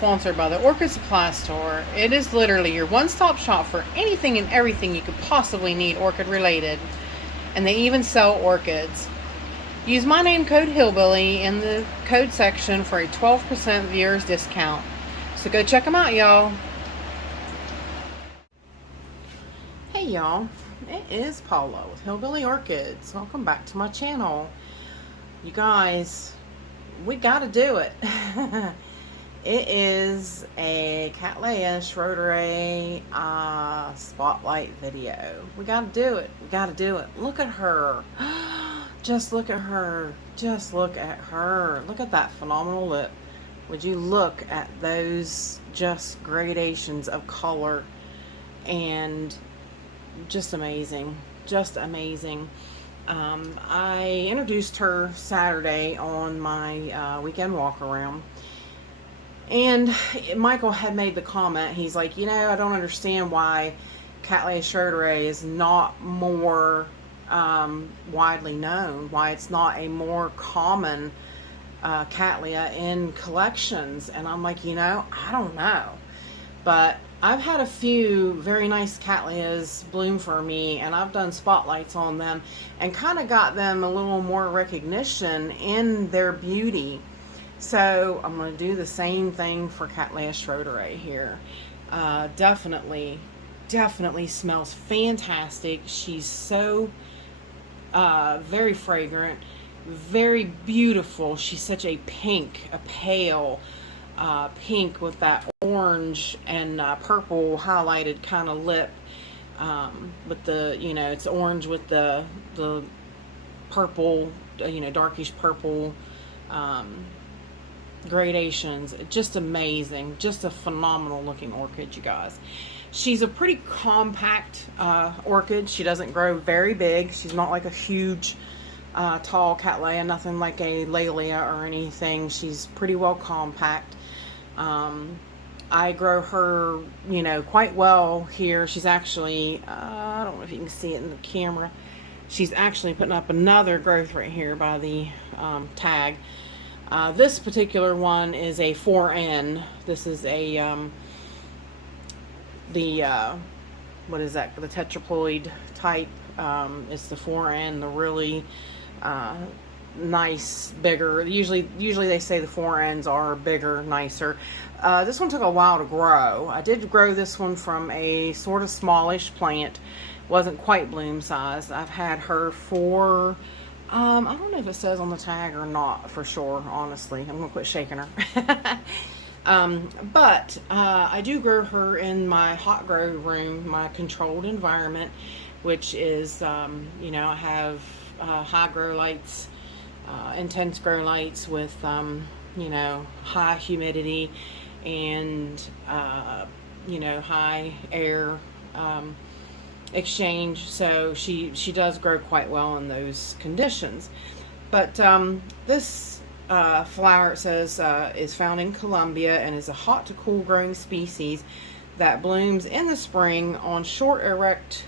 sponsored by the Orchid Supply Store. It is literally your one-stop shop for anything and everything you could possibly need orchid related. And they even sell orchids. Use my name code Hillbilly in the code section for a 12% viewers discount. So go check them out, y'all. Hey y'all, it is Paula with Hillbilly Orchids. Welcome back to my channel. You guys, we gotta do it. It is a Cattleya schroederae spotlight video. We gotta do it. We gotta do it. Look at her. Just look at her. Just look at her. Look at that phenomenal lip. Would you look at those just gradations of color, and just amazing. Just amazing. I introduced her Saturday on my weekend walk around, and Michael had made the comment. He's like, you know, I don't understand why Cattleya schroederae is not more widely known, why it's not a more common Cattleya in collections. And I'm like, you know, I don't know, but I've had a few very nice Cattleyas bloom for me, and I've done spotlights on them and kind of got them a little more recognition in their beauty. So I'm going to do the same thing for Cattleya schroederae here. Definitely smells fantastic. She's so very fragrant, very beautiful. She's such a pink, a pale pink with that orange and purple highlighted kind of lip, with the, you know, it's orange with the purple, you know, darkish purple gradations. Just amazing. Just a phenomenal looking orchid, you guys. She's a pretty compact orchid. She doesn't grow very big. She's not like a huge tall Cattleya, nothing like a Laelia or anything. She's pretty well compact. I grow her, you know, quite well here. She's actually, I don't know if you can see it in the camera. She's actually putting up another growth right here by the tag. This particular one is a 4N. This is a, what is that? The tetraploid type. It's the 4N, the really nice, bigger. Usually they say the 4Ns are bigger, nicer. This one took a while to grow. I did grow this one from a sort of smallish plant. Wasn't quite bloom size. I've had her for, I don't know if it says on the tag or not for sure, honestly. I'm gonna quit shaking her. But I do grow her in my hot grow room, my controlled environment, which is, you know, I have high grow lights, intense grow lights with, you know, high humidity and, you know, high air exchange. So she does grow quite well in those conditions. But this flower, it says, is found in Colombia and is a hot to cool growing species that blooms in the spring on short, erect,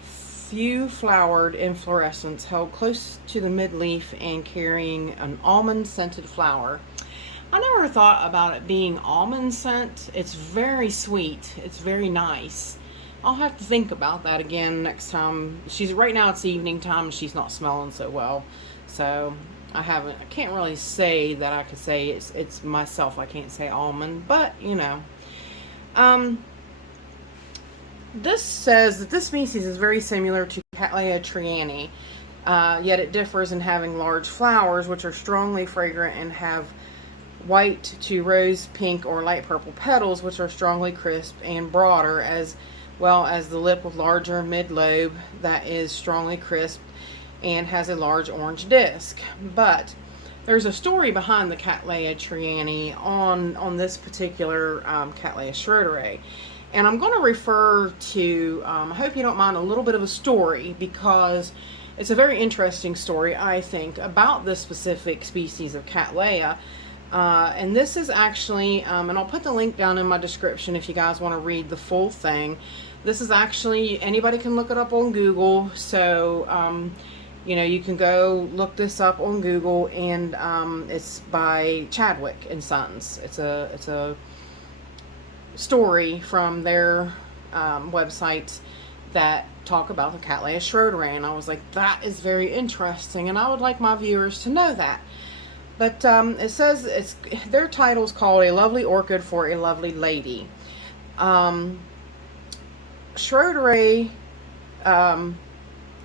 few flowered inflorescence held close to the midleaf and carrying an almond scented flower. I never thought about it being almond scent. It's very sweet. It's very nice. I'll have to think about that again next time. Right now it's evening time and she's not smelling so well. So I can't really say that I could say it's myself. I can't say almond, but you know. This says that this species is very similar to Cattleya triani, yet it differs in having large flowers which are strongly fragrant and have white to rose pink or light purple petals which are strongly crisp and broader, as well as the lip with larger mid-lobe that is strongly crisp and has a large orange disc. But there's a story behind the Cattleya triani on this particular Cattleya schroederae. And I'm going to refer to, I hope you don't mind, a little bit of a story, because it's a very interesting story, I think, about this specific species of Cattleya. And this is actually, and I'll put the link down in my description if you guys want to read the full thing. This is actually, anybody can look it up on Google. So You know, you can go look this up on Google, and it's by Chadwick and Sons. It's a story from their websites that talk about the Cattleya schroederae, and I was like, that is very interesting, and I would like my viewers to know that. But it says their title is called A Lovely Orchid for a Lovely Lady. Schroederae,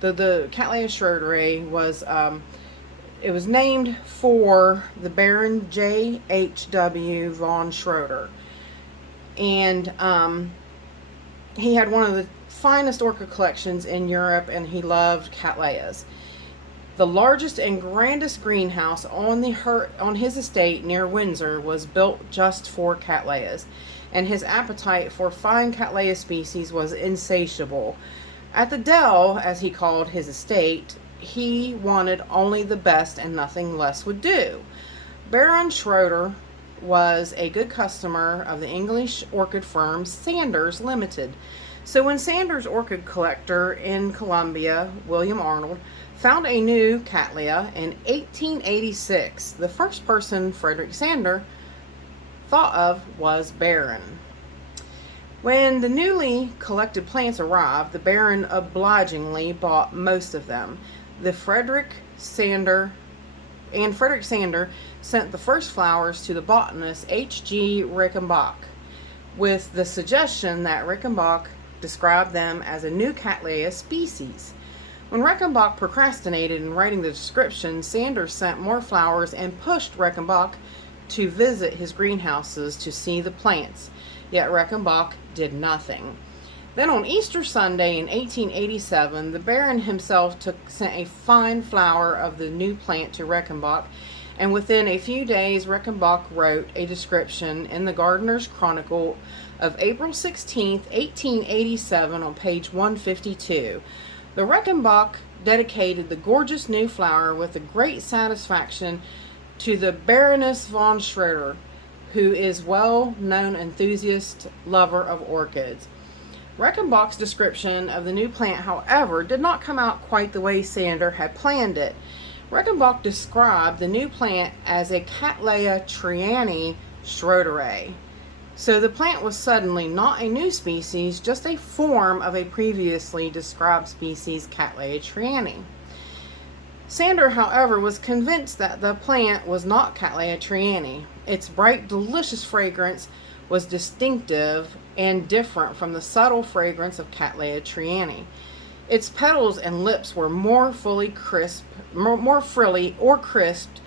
the Cattleya schroederae was it was named for the Baron J.H.W. von Schroeder, and he had one of the finest orchid collections in Europe, and he loved Cattleyas. The largest and grandest greenhouse on his estate near Windsor was built just for Cattleyas, and his appetite for fine Cattleya species was insatiable. At the Dell, as he called his estate, he wanted only the best and nothing less would do. Baron Schroeder was a good customer of the English orchid firm Sanders Limited. So when Sanders orchid collector in Columbia, William Arnold, found a new Cattleya in 1886, the first person Frederick Sander thought of was Baron. When the newly collected plants arrived, the Baron obligingly bought most of them. Frederick Sander sent the first flowers to the botanist H.G. Reichenbach, with the suggestion that Reichenbach described them as a new Cattleya species. When Reichenbach procrastinated in writing the description, Sanders sent more flowers and pushed Reichenbach to visit his greenhouses to see the plants, yet Reichenbach did nothing. Then on Easter Sunday in 1887, the Baron himself sent a fine flower of the new plant to Reichenbach, and within a few days Reichenbach wrote a description in the Gardener's Chronicle of April 16, 1887 on page 152. The Reichenbach dedicated the gorgeous new flower with a great satisfaction to the Baroness von Schroeder, who is well-known enthusiast lover of orchids. Reichenbach's description of the new plant, however, did not come out quite the way Sander had planned it. Reichenbach described the new plant as a Cattleya triani schroederae. So the plant was suddenly not a new species, just a form of a previously described species, Cattleya triani. Sander, however, was convinced that the plant was not Cattleya triani. Its bright, delicious fragrance was distinctive and different from the subtle fragrance of Cattleya triani. Its petals and lips were more frilly or crisped,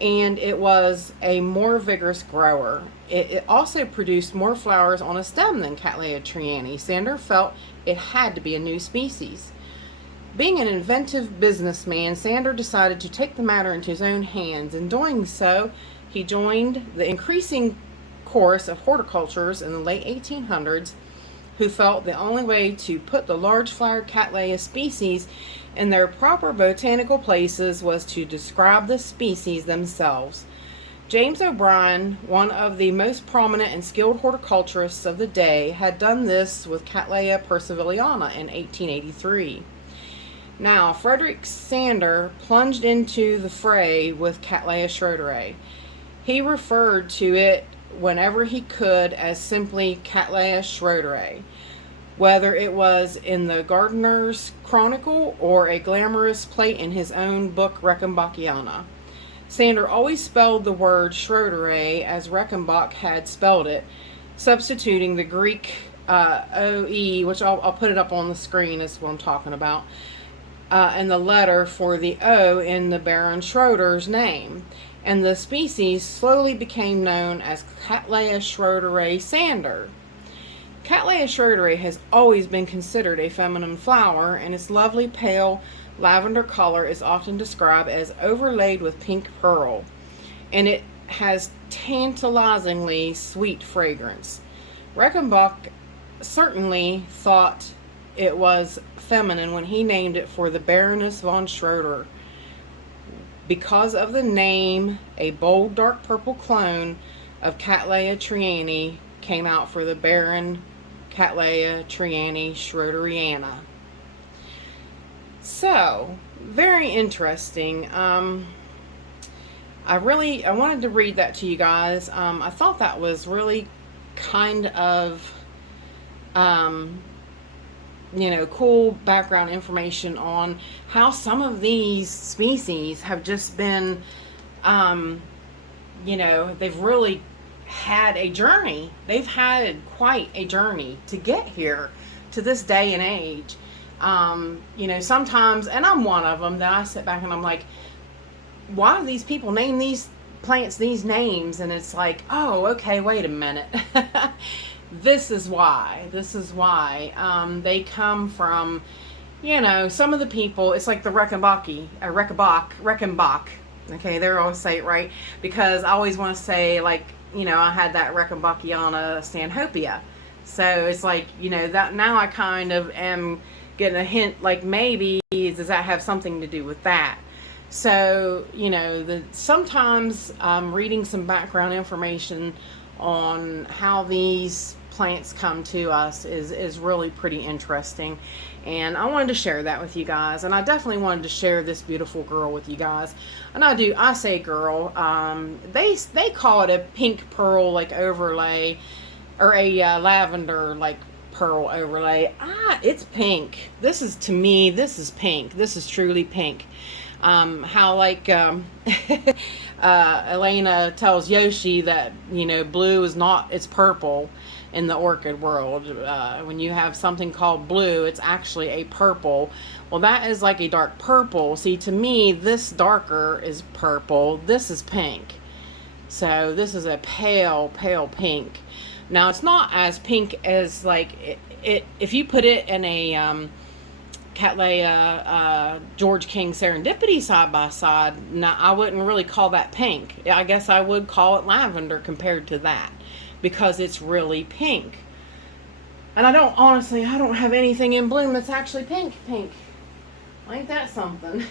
and it was a more vigorous grower. It also produced more flowers on a stem than Cattleya triani. Sander felt it had to be a new species. Being an inventive businessman, Sander decided to take the matter into his own hands. In doing so, he joined the increasing chorus of horticulturists in the late 1800s who felt the only way to put the large flowered Cattleya species in their proper botanical places was to describe the species themselves. James O'Brien, one of the most prominent and skilled horticulturists of the day, had done this with Cattleya percivalliana in 1883. Now, Frederick Sander plunged into the fray with Cattleya schroederae. He referred to it whenever he could as simply Cattleya schroederae, whether it was in the Gardener's Chronicle or a glamorous plate in his own book Reichenbachiana. Sander always spelled the word schroederae as Reichenbach had spelled it, substituting the Greek OE, which I'll put it up on the screen, is what I'm talking about, and the letter for the O in the Baron Schroeder's name, and the species slowly became known as Cattleya schroederae Sander. Cattleya schroederae has always been considered a feminine flower, and its lovely pale lavender color is often described as overlaid with pink pearl, and it has tantalizingly sweet fragrance. Reichenbach certainly thought it was feminine when he named it for the Baroness von Schroeder. Because of the name, a bold dark purple clone of Cattleya triani came out for the Baron Cattleya triani schroederiana. So, very interesting. I wanted to read that to you guys. I thought that was really kind of, um, cool background information on how some of these species have just been, um, they've really had a journey. They've had quite a journey to get here to this day and age. Sometimes, and I'm one of them, that I sit back and I'm like, why do these people name these plants these names? And it's like, oh, okay, wait a minute. This is why. This is why. They come from, some of the people, it's like the Reichenbach. Okay, they're always say it right, because I always want to say, like, I had that Reichenbachiana stanhopea. So it's like, that now I kind of am getting a hint, like, maybe does that have something to do with that? So, sometimes reading some background information on how these plants come to us is really pretty interesting. And I wanted to share that with you guys. And I definitely wanted to share this beautiful girl with you guys. And I say girl. They call it a pink pearl, like, overlay, or a lavender, like, pearl overlay. It's pink. To me, this is pink. This is truly pink. How, like, Elena tells Yoshi that, blue is not, it's purple in the orchid world. When you have something called blue, it's actually a purple. Well, that is like a dark purple. See, to me, this darker is purple. This is pink. So this is a pale, pale pink. Now, it's not as pink as, like, if you put it in a Cattleya George King Serendipity side by side, now I wouldn't really call that pink. I guess I would call it lavender compared to that, because it's really pink. And I don't have anything in bloom that's actually pink. Ain't that something?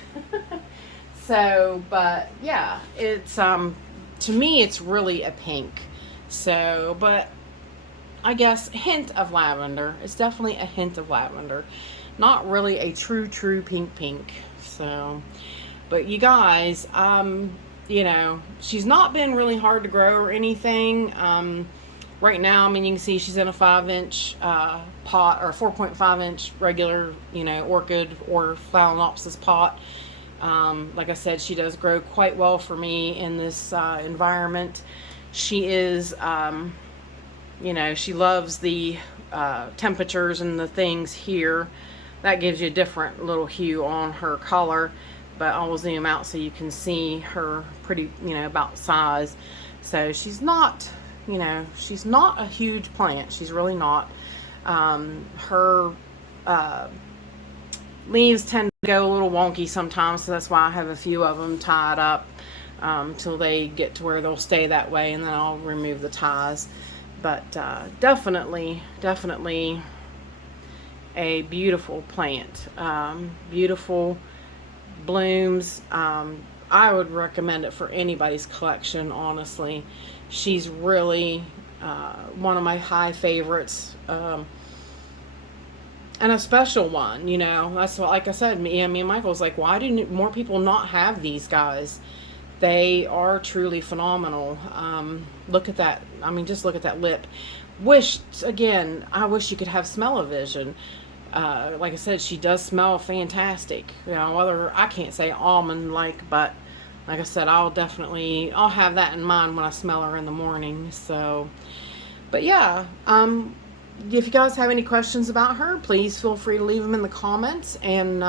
So, but yeah, it's to me it's really a pink. So, but I guess hint of lavender. It's definitely a hint of lavender. Not really a true pink. So, but you guys, she's not been really hard to grow or anything. Right now, I mean, you can see she's in a 5-inch pot, or 4.5-inch regular, orchid or phalaenopsis pot. Like I said, she does grow quite well for me in this environment. She is, she loves the temperatures and the things here. That gives you a different little hue on her color, but I'll zoom out so you can see her pretty, about size. So she's not, she's not a huge plant. She's really not. Her leaves tend to go a little wonky sometimes, so that's why I have a few of them tied up till they get to where they'll stay that way, and then I'll remove the ties. But definitely a beautiful plant. Beautiful blooms. I would recommend it for anybody's collection, honestly. She's really one of my high favorites, and a special one. That's what, like I said, me and Michael's like, why do more people not have these guys? They are truly phenomenal. Look at that. I mean, just look at that lip. I wish you could have smell-o-vision. Like I said, she does smell fantastic. Whether I can't say almond-like, but like I said, I'll have that in mind when I smell her in the morning. So, but yeah, if you guys have any questions about her, please feel free to leave them in the comments, and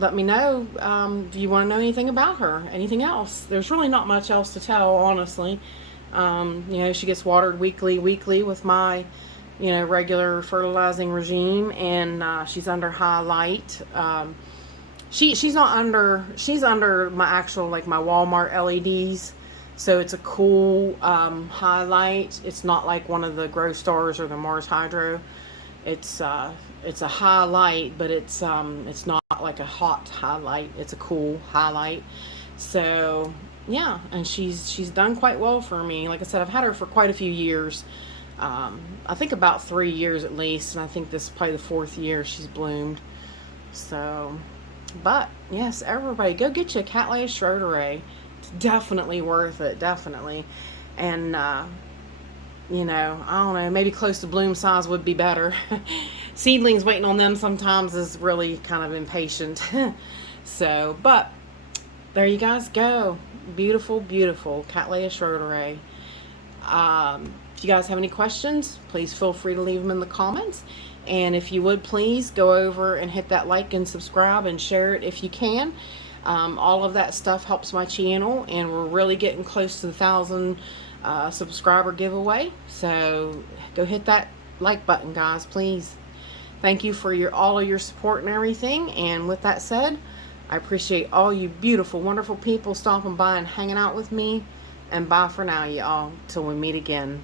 let me know. Do you want to know anything about her? Anything else? There's really not much else to tell, honestly. She gets watered weekly with my, regular fertilizing regime, and she's under high light. She's under my actual, like, my Walmart LEDs. So it's a cool highlight. It's not like one of the Grow Stars or the Mars Hydro. It's a highlight, but it's not like a hot highlight. It's a cool highlight. So yeah, and she's done quite well for me. Like I said, I've had her for quite a few years. I think about 3 years at least, and I think this is probably the 4th year she's bloomed. So, but yes, everybody go get you a Cattleya schroederae. It's definitely worth it, definitely. And you know, I don't know, maybe close to bloom size would be better. Seedlings, waiting on them sometimes is really kind of impatient. So, but there you guys go. Beautiful, beautiful Cattleya schroederae. If you guys have any questions, please feel free to leave them in the comments. And if you would please go over and hit that like and subscribe and share it if you can. All of that stuff helps my channel, and we're really getting close to the 1,000 subscriber giveaway. So go hit that like button, guys, please. Thank you for all of your support and everything. And with that said, I appreciate all you beautiful, wonderful people stopping by and hanging out with me. And bye for now, y'all, till we meet again.